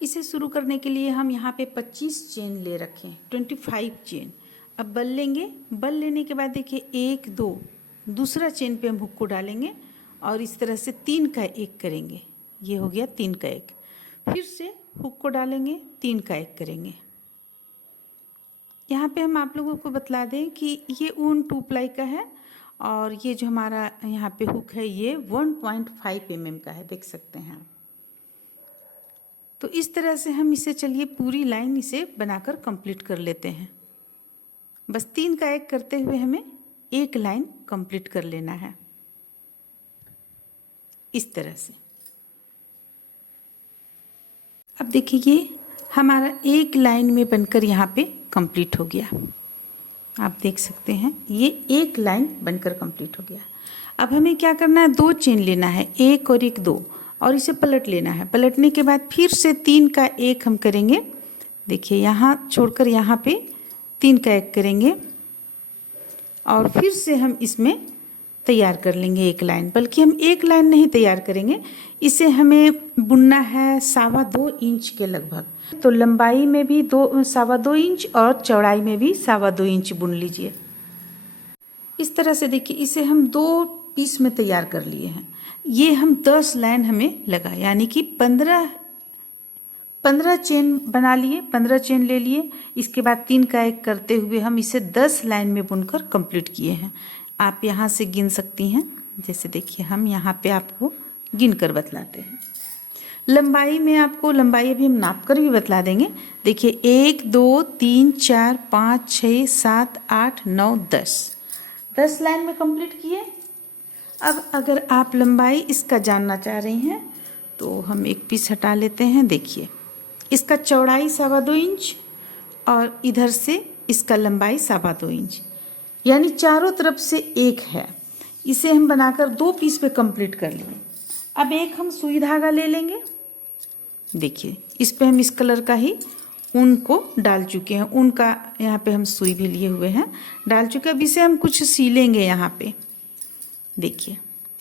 इसे शुरू करने के लिए हम यहाँ पे 25 चेन ले रखे हैं, 25 चेन। अब बल लेंगे, बल लेने के बाद देखिए 1 2, दूसरा चेन पे हम हुक को डालेंगे और इस तरह से 3 का 1 करेंगे। ये हो गया 3 का 1। फिर से हुक को डालेंगे, 3 का 1 करेंगे। यहाँ पे हम आप लोगों को बतला दें कि ये ऊन 2 प्लाई का है और ये जो हमारा यहाँ पे हुक है ये 1.5 mm का है, देख सकते हैं। तो इस तरह से हम इसे चलिए पूरी लाइन इसे बनाकर कंप्लीट कर लेते हैं। बस 3 का 1 करते हुए हमें एक लाइन कंप्लीट कर लेना है इस तरह से। अब देखिए ये हमारा एक लाइन में बनकर यहाँ पे कंप्लीट हो गया। आप देख सकते हैं ये एक लाइन बनकर कंप्लीट हो गया। अब हमें क्या करना है, 2 चेन लेना है, 1 और 1 2, और इसे पलट लेना है। पलटने के बाद फिर से 3 का 1 हम करेंगे। देखिए यहाँ छोड़कर यहाँ पे 3 का 1 करेंगे और फिर से हम इसमें तैयार कर लेंगे एक लाइन। बल्कि हम एक लाइन नहीं तैयार करेंगे, इसे हमें बुनना है 2.25 इंच के लगभग। तो लंबाई में भी 2.25 इंच और चौड़ाई में भी 2.25 इंच बुन लीजिए। इस तरह से देखिए इसे हम 2 पीस में तैयार कर लिए हैं। ये हम 10 लाइन हमें लगा, यानी कि 15 चेन बना लिए, 15 चेन ले लिए। इसके बाद 3 का 1 करते हुए हम इसे 10 लाइन में बुनकर कंप्लीट किए हैं। आप यहाँ से गिन सकती हैं, जैसे देखिए हम यहाँ पे आपको गिन कर बतलाते हैं। लंबाई में आपको लंबाई अभी हम नाप कर भी बतला देंगे। देखिए 1 2 3 4 5 6 7 8 9 10 लाइन में कंप्लीट किए। अब अगर आप लंबाई इसका जानना चाह रही हैं तो हम एक पीस हटा लेते हैं। देखिए इसका चौड़ाई 2.25 इंच और इधर से इसका लंबाई 2.25 इंच, यानी चारों तरफ से 1 है। इसे हम बनाकर 2 पीस पे कंप्लीट कर लिए। अब एक हम सुई धागा ले लेंगे। देखिए इस पे हम इस कलर का ही ऊन को डाल चुके हैं। ऊन का यहाँ पे हम सुई भी लिए हुए हैं, डाल चुके। अब इसे हम कुछ सीलेंगे यहाँ पे। देखिए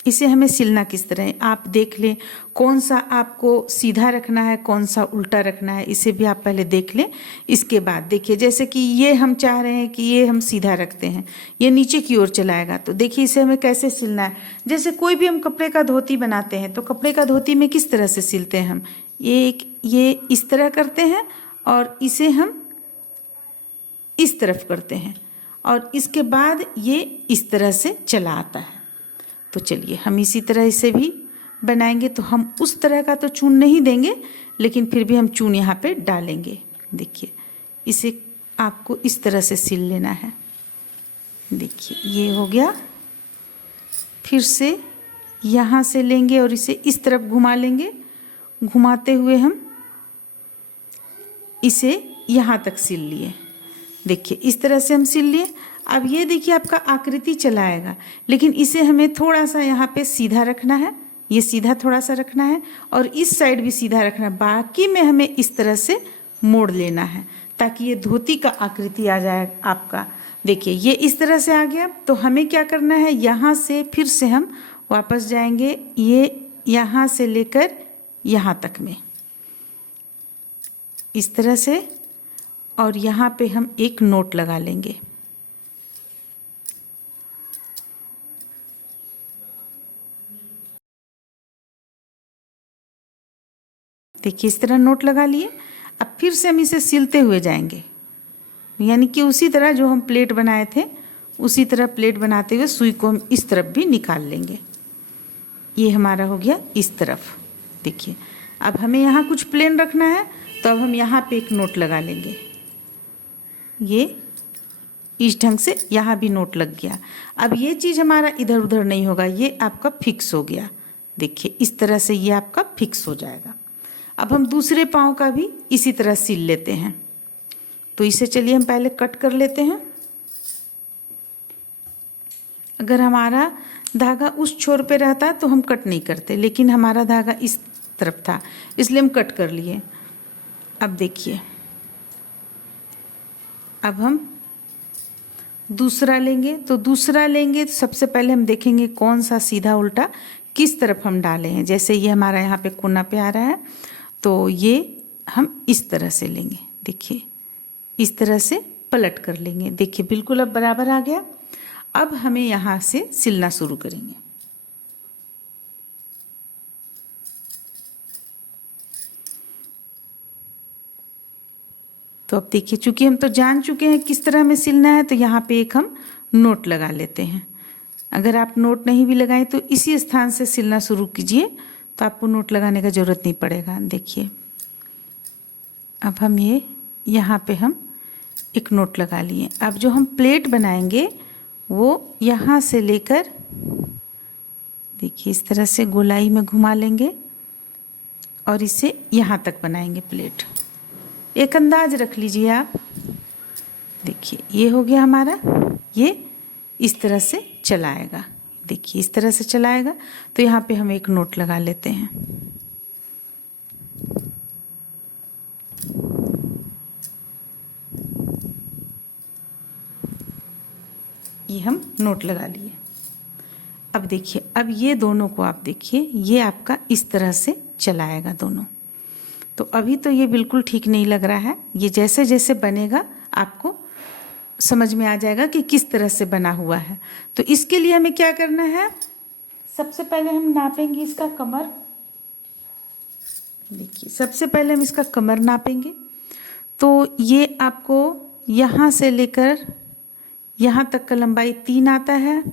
इसे हमें सिलना किस तरह है, आप देख लें कौन सा आपको सीधा रखना है, कौन सा उल्टा रखना है, इसे भी आप पहले देख लें। इसके बाद देखिए जैसे कि ये हम चाह रहे हैं कि ये हम सीधा रखते हैं, ये नीचे की ओर चलाएगा। तो देखिए इसे हमें कैसे सिलना है। जैसे कोई भी हम कपड़े का धोती बनाते हैं तो कपड़े का धोती में किस तरह से सिलते हैं हम, ये इस तरह करते हैं और इसे हम इस तरफ करते हैं और इसके बाद ये इस तरह से चला आता है। तो चलिए हम इसी तरह इसे भी बनाएंगे। तो हम उस तरह का तो चून नहीं देंगे, लेकिन फिर भी हम चून यहाँ पे डालेंगे। देखिए इसे आपको इस तरह से सिल लेना है। देखिए ये हो गया। फिर से यहाँ से लेंगे और इसे इस तरफ घुमा लेंगे। घुमाते हुए हम इसे यहाँ तक सिल लिए। देखिए इस तरह से हम सिल लिए। अब ये देखिए आपका आकृति चला आएगा, लेकिन इसे हमें थोड़ा सा यहाँ पे सीधा रखना है। ये सीधा थोड़ा सा रखना है और इस साइड भी सीधा रखना है। बाकी में हमें इस तरह से मोड़ लेना है ताकि ये धोती का आकृति आ जाए आपका। देखिए ये इस तरह से आ गया। तो हमें क्या करना है, यहाँ से फिर से हम वापस जाएंगे, ये यहाँ से लेकर यहाँ तक में इस तरह से, और यहाँ पे हम एक नोट लगा लेंगे। देखिए इस तरह नोट लगा लिए। अब फिर से हम इसे सिलते हुए जाएंगे, यानी कि उसी तरह जो हम प्लेट बनाए थे उसी तरह प्लेट बनाते हुए सुई को हम इस तरफ भी निकाल लेंगे। ये हमारा हो गया इस तरफ। देखिए अब हमें यहाँ कुछ प्लेन रखना है, तो अब हम यहाँ पे एक नोट लगा लेंगे। ये इस ढंग से यहाँ भी नोट लग गया। अब ये चीज़ हमारा इधर उधर नहीं होगा, ये आपका फिक्स हो गया। देखिए इस तरह से ये आपका फिक्स हो जाएगा। अब हम दूसरे पाँव का भी इसी तरह सिल लेते हैं। तो इसे चलिए हम पहले कट कर लेते हैं। अगर हमारा धागा उस छोर पे रहता तो हम कट नहीं करते, लेकिन हमारा धागा इस तरफ था इसलिए हम कट कर लिए। अब देखिए अब हम दूसरा लेंगे। तो दूसरा लेंगे तो सबसे पहले हम देखेंगे कौन सा सीधा उल्टा किस तरफ हम डाले हैं। जैसे ये हमारा यहाँ पे कोना पे आ रहा है, तो ये हम इस तरह से लेंगे। देखिए इस तरह से पलट कर लेंगे। देखिए बिल्कुल अब बराबर आ गया। अब हमें यहाँ से सिलना शुरू करेंगे। तो अब देखिए चूंकि हम तो जान चुके हैं किस तरह में सिलना है, तो यहाँ पे एक हम नोट लगा लेते हैं। अगर आप नोट नहीं भी लगाएं तो इसी स्थान से सिलना शुरू कीजिए, तो आपको नोट लगाने का ज़रूरत नहीं पड़ेगा। देखिए अब हम ये यहाँ पे हम एक नोट लगा लिए। अब जो हम प्लेट बनाएंगे वो यहाँ से लेकर देखिए इस तरह से गोलाई में घुमा लेंगे और इसे यहाँ तक बनाएंगे प्लेट। एक अंदाज रख लीजिए आप। देखिए ये हो गया हमारा, ये इस तरह से चलाएगा। देखिए इस तरह से चलाएगा, तो यहाँ पे हम एक नोट लगा लेते हैं। ये हम नोट लगा लिए। अब देखिए अब ये दोनों को आप देखिए, ये आपका इस तरह से चलाएगा दोनों। तो अभी तो ये बिल्कुल ठीक नहीं लग रहा है। ये जैसे जैसे बनेगा आपको समझ में आ जाएगा कि किस तरह से बना हुआ है। तो इसके लिए हमें क्या करना है, सबसे पहले हम नापेंगे इसका कमर। देखिए सबसे पहले हम इसका कमर नापेंगे। तो ये आपको यहाँ से लेकर यहाँ तक का लंबाई 3 आता है,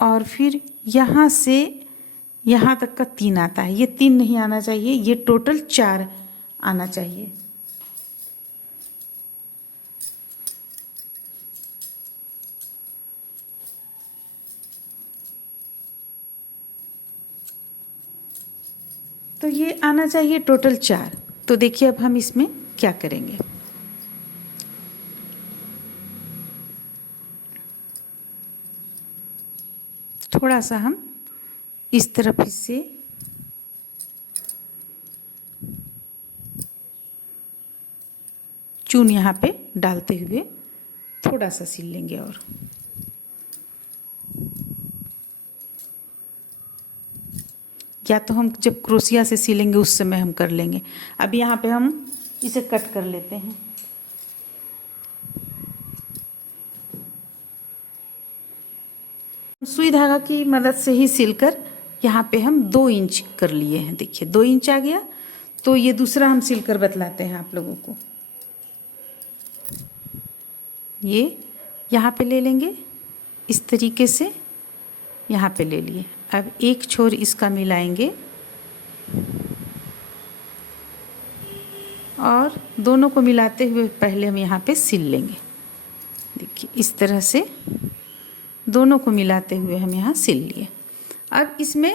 और फिर यहाँ से यहाँ तक का 3 आता है। ये 3 नहीं आना चाहिए, ये टोटल 4 आना चाहिए। तो ये आना चाहिए टोटल 4। तो देखिए अब हम इसमें क्या करेंगे। थोड़ा सा हम इस तरफ से चून यहाँ पे डालते हुए थोड़ा सा सिल लेंगे। और या तो हम जब क्रोशिया से सिलेंगे उस समय हम कर लेंगे। अब यहाँ पे हम इसे कट कर लेते हैं। सुई धागा की मदद से ही सिलकर यहाँ पे हम 2 इंच कर लिए हैं। देखिए 2 इंच आ गया। तो ये दूसरा हम सिलकर बतलाते हैं आप लोगों को। ये यहाँ पे ले लेंगे इस तरीके से, यहाँ पे ले लिए। अब एक छोर इसका मिलाएंगे और दोनों को मिलाते हुए पहले हम यहाँ पे सिल लेंगे। देखिए इस तरह से दोनों को मिलाते हुए हम यहाँ सिल लिए। अब इसमें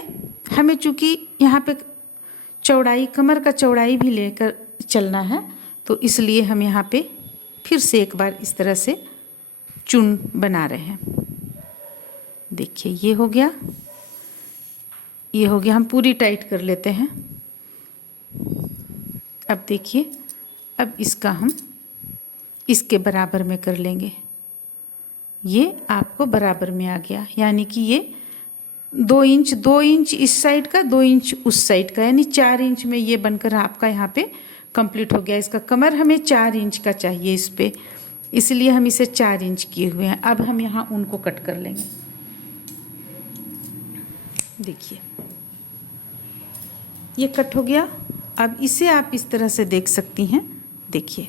हमें चूँकि यहाँ पे चौड़ाई, कमर का चौड़ाई भी लेकर चलना है, तो इसलिए हम यहाँ पे फिर से एक बार इस तरह से चून बना रहे हैं। देखिए ये हो गया, ये हो गया। हम पूरी टाइट कर लेते हैं। अब देखिए अब इसका हम इसके बराबर में कर लेंगे। ये आपको बराबर में आ गया, यानी कि ये 2 इंच इस साइड का, 2 इंच उस साइड का, यानी 4 इंच में ये बनकर आपका यहाँ पे कंप्लीट हो गया। इसका कमर हमें 4 इंच का चाहिए इस पे, इसलिए हम इसे 4 इंच किए हुए हैं। अब हम यहाँ ऊन को कट कर लेंगे। देखिए ये कट हो गया। अब इसे आप इस तरह से देख सकती हैं। देखिए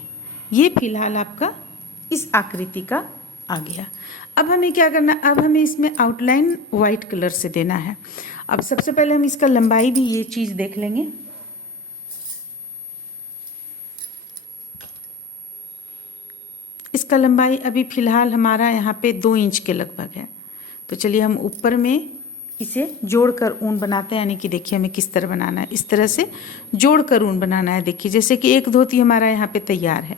ये फिलहाल आपका इस आकृति का आ गया। अब हमें क्या करना, अब हमें इसमें आउटलाइन वाइट कलर से देना है। अब सबसे पहले हम इसका लंबाई भी ये चीज़ देख लेंगे। इसका लंबाई अभी फ़िलहाल हमारा यहाँ पे 2 इंच के लगभग है। तो चलिए हम ऊपर में इसे जोड़कर ऊन बनाते हैं। यानी कि देखिए हमें किस तरह बनाना है, इस तरह से जोड़कर ऊन बनाना है। देखिए जैसे कि एक धोती हमारा यहाँ पे तैयार है,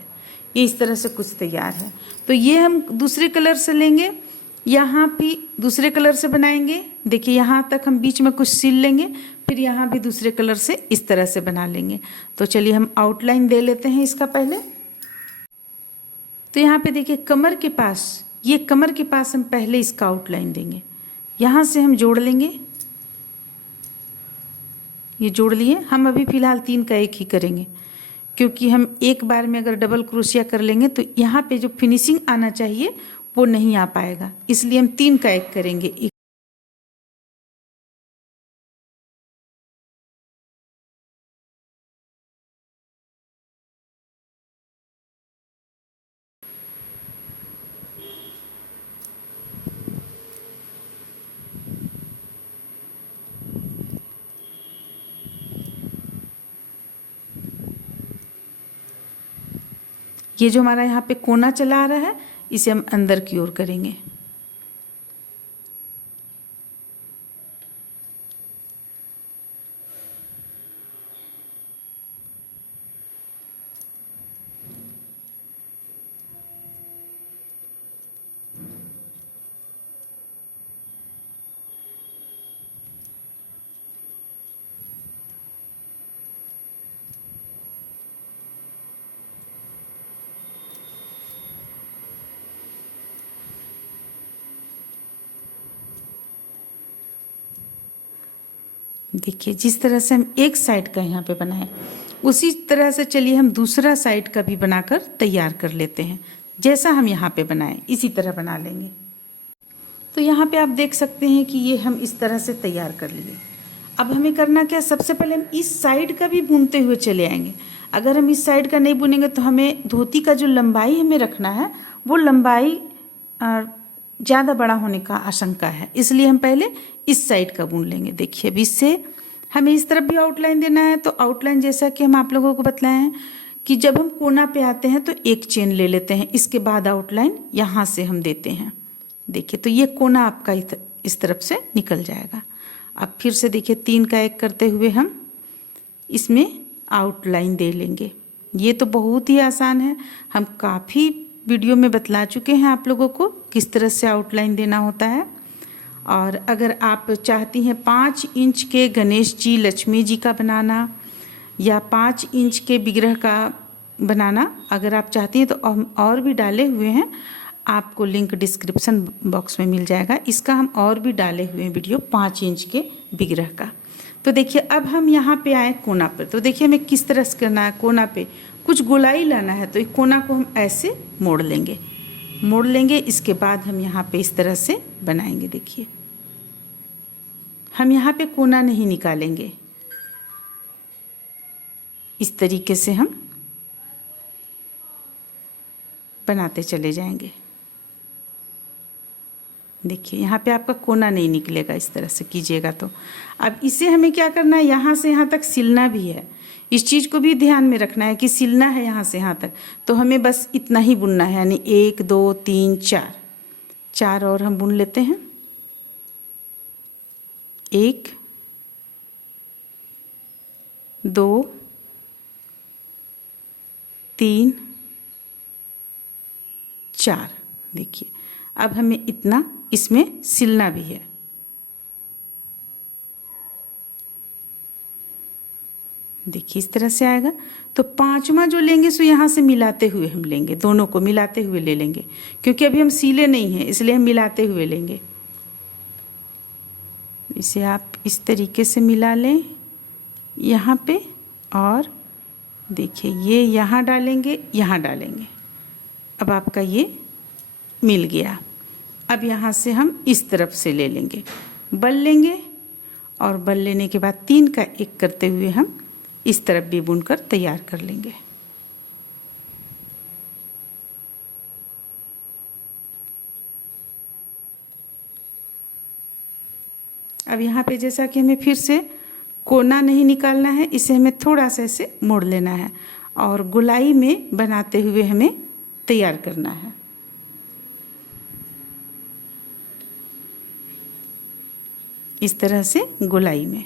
ये इस तरह से कुछ तैयार है। तो ये हम दूसरे कलर से लेंगे, यहाँ भी दूसरे कलर से बनाएंगे। देखिए यहाँ तक हम बीच में कुछ सिल लेंगे, फिर यहाँ भी दूसरे कलर से इस तरह से बना लेंगे। तो चलिए हम आउटलाइन दे लेते हैं इसका पहले। तो यहाँ पे देखिए कमर के पास, ये कमर के पास हम पहले इसका आउटलाइन देंगे। यहाँ से हम जोड़ लेंगे, ये जोड़ लिए। हम अभी फ़िलहाल 3 का 1 ही करेंगे। क्योंकि हम एक बार में अगर डबल क्रोशिया कर लेंगे तो यहाँ पे जो फिनिशिंग आना चाहिए वो नहीं आ पाएगा, इसलिए हम 3 का एक करेंगे। ये जो हमारा यहाँ पे कोना चला आ रहा है इसे हम अंदर की ओर करेंगे। देखिए जिस तरह से हम एक साइड का यहाँ पे बनाए उसी तरह से चलिए हम दूसरा साइड का भी बनाकर तैयार कर लेते हैं। जैसा हम यहाँ पे बनाए इसी तरह बना लेंगे। तो यहाँ पे आप देख सकते हैं कि ये हम इस तरह से तैयार कर लिए। अब हमें करना क्या, सबसे पहले हम इस साइड का भी बुनते हुए चले आएंगे। अगर हम इस साइड का नहीं बुनेंगे तो हमें धोती का जो लंबाई हमें रखना है वो लंबाई ज़्यादा बड़ा होने का आशंका है, इसलिए हम पहले इस साइड का बुन लेंगे। देखिए अब इससे हमें इस तरफ भी आउटलाइन देना है, तो आउटलाइन जैसा कि हम आप लोगों को बताए हैं कि जब हम कोना पे आते हैं तो एक चेन ले लेते हैं, इसके बाद आउटलाइन यहाँ से हम देते हैं। देखिए तो ये कोना आपका इस तरफ से निकल जाएगा। अब फिर से देखिए 3 का 1 करते हुए हम इसमें आउटलाइन दे लेंगे। ये तो बहुत ही आसान है, हम काफ़ी वीडियो में बतला चुके हैं आप लोगों को किस तरह से आउटलाइन देना होता है। और अगर आप चाहती हैं 5 इंच के गणेश जी लक्ष्मी जी का बनाना या 5 इंच के विग्रह का बनाना, अगर आप चाहती हैं तो हम और भी डाले हुए हैं, आपको लिंक डिस्क्रिप्शन बॉक्स में मिल जाएगा। इसका हम और भी डाले हुए हैं वीडियो 5 इंच के विग्रह का। तो देखिए अब हम यहाँ पे आए कोना पर, तो देखिए हमें किस तरह से करना है। कोना पे कुछ गोलाई लाना है तो एक कोना को हम ऐसे मोड़ लेंगे, इसके बाद हम यहाँ पे इस तरह से बनाएंगे। देखिए हम यहाँ पे कोना नहीं निकालेंगे, इस तरीके से हम बनाते चले जाएंगे। देखिए यहाँ पे आपका कोना नहीं निकलेगा, इस तरह से कीजिएगा। तो अब इसे हमें क्या करना है, यहाँ से यहाँ तक सिलना भी है। इस चीज़ को भी ध्यान में रखना है कि सिलना है यहाँ से यहाँ तक, तो हमें बस इतना ही बुनना है, यानी 1 2 3 4 और हम बुन लेते हैं। 1 2 3 4। देखिए अब हमें इतना इसमें सिलना भी है। देखिए इस तरह से आएगा। तो 5वां जो लेंगे सो यहाँ से मिलाते हुए हम लेंगे, दोनों को मिलाते हुए ले लेंगे, क्योंकि अभी हम सीले नहीं हैं इसलिए हम मिलाते हुए लेंगे। इसे आप इस तरीके से मिला लें यहाँ पे, और देखिए ये यहाँ डालेंगे, यहाँ डालेंगे। अब आपका ये मिल गया। अब यहाँ से हम इस तरफ से ले लेंगे, बल लेंगे, और बल लेने के बाद 3 का 1 करते हुए हम इस तरफ भी बुनकर तैयार कर लेंगे। अब यहाँ पे जैसा कि हमें फिर से कोना नहीं निकालना है, इसे हमें थोड़ा सा ऐसे मोड़ लेना है और गोलाई में बनाते हुए हमें तैयार करना है। इस तरह से गोलाई में।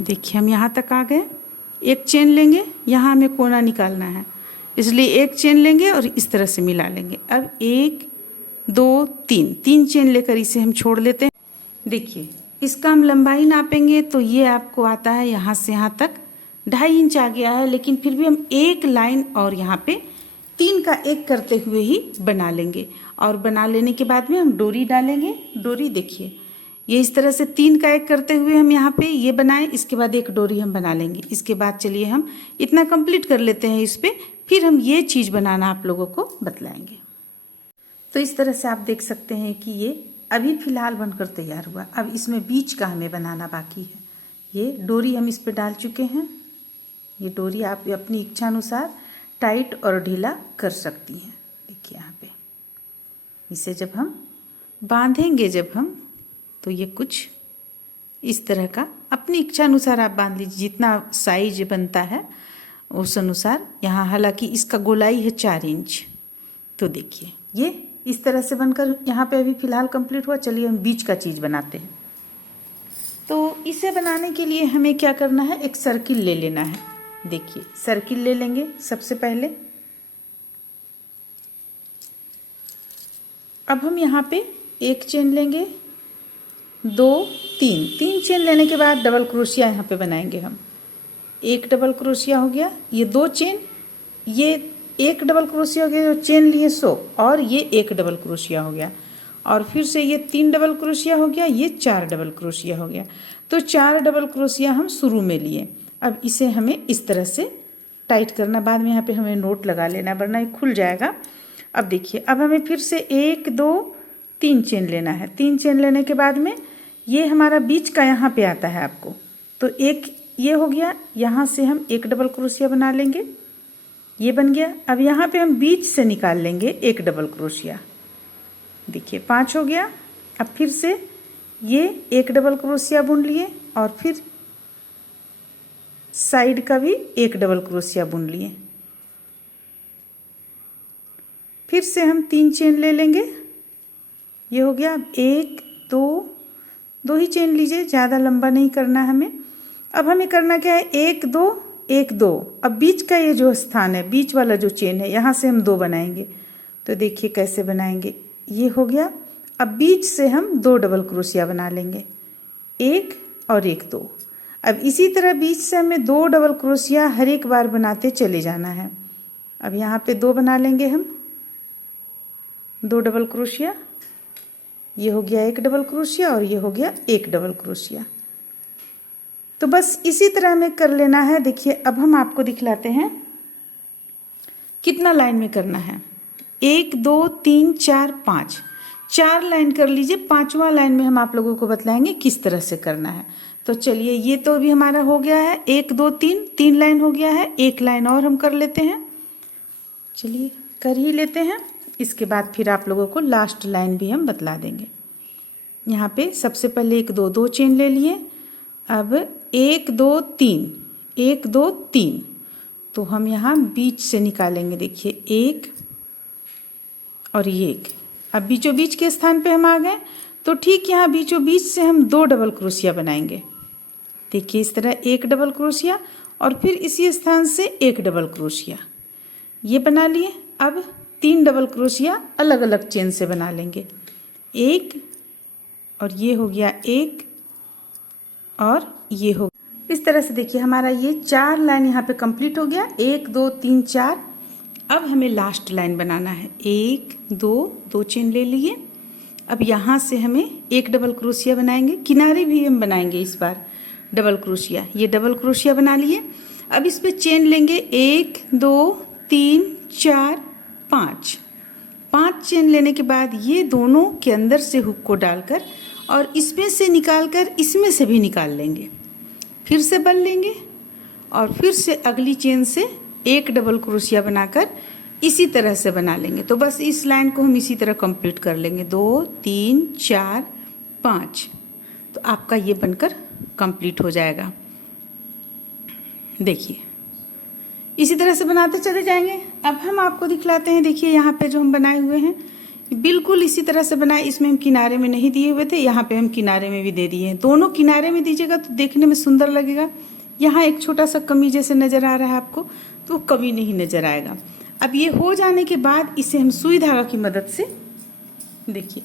देखिए हम यहाँ तक आ गए। एक चेन लेंगे, यहाँ हमें कोना निकालना है, इसलिए एक चेन लेंगे और इस तरह से मिला लेंगे। अब 1 2 3 3 चेन लेकर इसे हम छोड़ लेते हैं। देखिए इसका हम लंबाई नापेंगे तो ये आपको आता है यहाँ से यहाँ तक 2.5 इंच आ गया है, लेकिन फिर भी हम एक लाइन और यहाँ पे 3 का 1 करते हुए ही बना लेंगे। और बना लेने के बाद में हम डोरी डालेंगे। डोरी देखिए ये इस तरह से 3 का 1 करते हुए हम यहाँ पे ये बनाए, इसके बाद एक डोरी हम बना लेंगे। इसके बाद चलिए हम इतना कंप्लीट कर लेते हैं इस पे, फिर हम ये चीज़ बनाना आप लोगों को बतलाएंगे। तो इस तरह से आप देख सकते हैं कि ये अभी फ़िलहाल बनकर तैयार हुआ। अब इसमें बीच का हमें बनाना बाकी है। ये डोरी हम इस पे डाल चुके हैं। ये डोरी आप अपनी इच्छा अनुसार टाइट और ढीला कर सकती हैं। देखिए यहाँ पे इसे जब हम बांधेंगे तो ये कुछ इस तरह का अपनी इच्छा अनुसार आप बांध लीजिए, जितना साइज बनता है उस अनुसार। यहाँ हालांकि इसका गोलाई है 4 इंच। तो देखिए ये इस तरह से बनकर यहाँ पे अभी फ़िलहाल कंप्लीट हुआ। चलिए हम बीच का चीज़ बनाते हैं। तो इसे बनाने के लिए हमें क्या करना है, एक सर्किल ले लेना है। देखिए सर्किल ले लेंगे सबसे पहले। अब हम यहाँ पे एक चेन लेंगे, 2 3 चेन लेने के बाद डबल क्रोशिया यहाँ पे बनाएंगे हम। एक डबल क्रोशिया हो गया, ये 2 चेन, ये एक डबल क्रोशिया हो गया जो चेन लिए 100, और ये एक डबल क्रोशिया हो गया, और फिर से ये 3 डबल क्रोशिया हो गया, ये 4 डबल क्रोशिया हो गया। तो 4 डबल क्रोशिया हम शुरू में लिए। अब इसे हमें इस तरह से टाइट करना, बाद में यहाँ पे हमें नोट लगा लेना वरना ये खुल जाएगा। अब देखिए अब हमें फिर से 1 2 3 चेन लेना है। 3 चेन लेने के बाद में ये हमारा बीच का यहाँ पे आता है आपको, तो एक ये हो गया। यहाँ से हम एक डबल क्रोशिया बना लेंगे, ये बन गया। अब यहाँ पे हम बीच से निकाल लेंगे एक डबल क्रोशिया। देखिए 5 हो गया। अब फिर से ये एक डबल क्रोशिया बुन लिए, और फिर साइड का भी एक डबल क्रोशिया बुन लिए। फिर से हम 3 चेन ले लेंगे, ये हो गया। 1 2 ही चेन लीजिए, ज़्यादा लंबा नहीं करना हमें। अब हमें करना क्या है, 1 2 1 2। अब बीच का ये जो स्थान है, बीच वाला जो चेन है, यहाँ से हम 2 बनाएंगे। तो देखिए कैसे बनाएंगे, ये हो गया। अब बीच से हम 2 डबल क्रोशिया बना लेंगे, 1 और 1 2। अब इसी तरह बीच से हमें 2 डबल क्रोशिया हर एक बार बनाते चले जाना है। अब यहाँ पे 2 बना लेंगे हम, 2 डबल क्रोशिया, ये हो गया 1 डबल क्रोशिया, और ये हो गया 1 डबल क्रोशिया। तो बस इसी तरह हमें कर लेना है। देखिए अब हम आपको दिखलाते हैं कितना लाइन में करना है। 1 2 3 4 5, 4 लाइन कर लीजिए। 5वां लाइन में हम आप लोगों को बतलाएंगे किस तरह से करना है। तो चलिए ये तो अभी हमारा हो गया है, 1 2 3 लाइन हो गया है। एक लाइन और हम कर लेते हैं, चलिए कर ही लेते हैं। इसके बाद फिर आप लोगों को लास्ट लाइन भी हम बतला देंगे। यहाँ पे सबसे पहले 1 2 चेन ले लिए। अब 1 2 3 1 2 3, तो हम यहाँ बीच से निकालेंगे। देखिए 1 और ये 1। अब बीचों बीच के स्थान पे हम आ गए, तो ठीक यहाँ बीचों बीच से हम 2 डबल क्रोशिया बनाएंगे। देखिए इस तरह 1 डबल क्रोशिया, और फिर इसी स्थान से 1 डबल क्रोशिया, ये बना लिए। अब 3 डबल क्रोशिया अलग अलग चेन से बना लेंगे, 1 और ये हो गया 1 और ये हो। इस तरह से देखिए हमारा ये 4 लाइन यहाँ पे कंप्लीट हो गया, 1 2 3 4। अब हमें लास्ट लाइन बनाना है। 1 2 चेन ले लिए। अब यहाँ से हमें 1 डबल क्रोशिया बनाएंगे, किनारे भी हम बनाएंगे इस बार डबल क्रोशिया। ये डबल क्रोशिया बना लिए। अब इस पे चेन लेंगे, 1 2 3 4 5 चेन लेने के बाद ये दोनों के अंदर से हुक को डालकर और इसमें से निकालकर इसमें से भी निकाल लेंगे, फिर से बन लेंगे और फिर से अगली चेन से 1 डबल क्रोशिया बनाकर इसी तरह से बना लेंगे। तो बस इस लाइन को हम इसी तरह कंप्लीट कर लेंगे, 2 3 4 5। तो आपका ये बनकर कंप्लीट हो जाएगा। देखिए इसी तरह से बनाते चले जाएंगे। अब हम आपको दिखलाते हैं। देखिए यहाँ पे जो हम बनाए हुए हैं बिल्कुल इसी तरह से बनाए। इसमें हम किनारे में नहीं दिए हुए थे, यहाँ पे हम किनारे में भी दे दिए हैं। दोनों किनारे में दीजिएगा तो देखने में सुंदर लगेगा। यहाँ एक छोटा सा कमी जैसे नज़र आ रहा है आपको, तो कमी नहीं नज़र आएगा। अब ये हो जाने के बाद इसे हम सुई धागा की मदद से, देखिए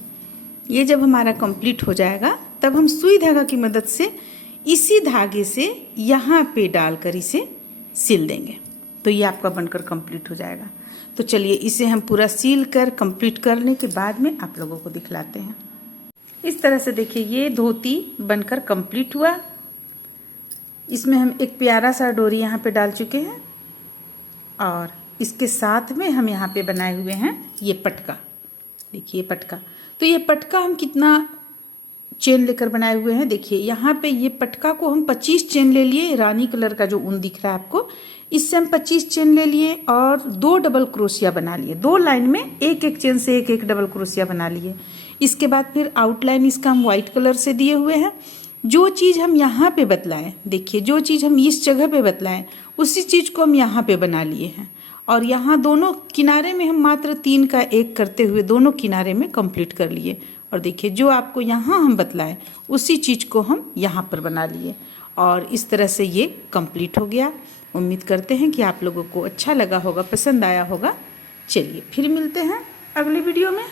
ये जब हमारा कंप्लीट हो जाएगा तब हम सुई धागा की मदद से इसी धागे से यहाँ पे डालकर इसे सिल देंगे, तो ये आपका बनकर कंप्लीट हो जाएगा। तो चलिए इसे हम पूरा सील कर कंप्लीट करने के बाद में आप लोगों को दिखलाते हैं। इस तरह से देखिए ये धोती बनकर कंप्लीट हुआ। इसमें हम एक प्यारा सा डोरी यहाँ पे डाल चुके हैं और इसके साथ में हम यहाँ पे बनाए हुए हैं ये पटका। देखिए पटका, तो ये पटका हम कितना चेन लेकर बनाए हुए हैं। देखिए यहाँ पे ये पटका को हम 25 चेन ले लिए, रानी कलर का जो ऊन दिख रहा है आपको, इससे हम 25 चेन ले लिए और 2 डबल क्रोशिया बना लिए। 2 लाइन में एक एक चेन से एक एक डबल क्रोशिया बना लिए। इसके बाद फिर आउटलाइन इसका हम व्हाइट कलर से दिए हुए हैं। जो चीज़ हम यहाँ पे बतलाएं, देखिए जो चीज़ हम इस जगह पे बतलाएं उसी चीज़ को हम यहाँ पे बना लिए हैं और यहाँ दोनों किनारे में हम मात्र 3 का 1 करते हुए दोनों किनारे में कंप्लीट कर लिए। और देखिए जो आपको यहाँ हम बतलाएं उसी चीज़ को हम यहाँ पर बना लिए और इस तरह से ये कंप्लीट हो गया। उम्मीद करते हैं कि आप लोगों को अच्छा लगा होगा, पसंद आया होगा। चलिए फिर मिलते हैं अगली वीडियो में।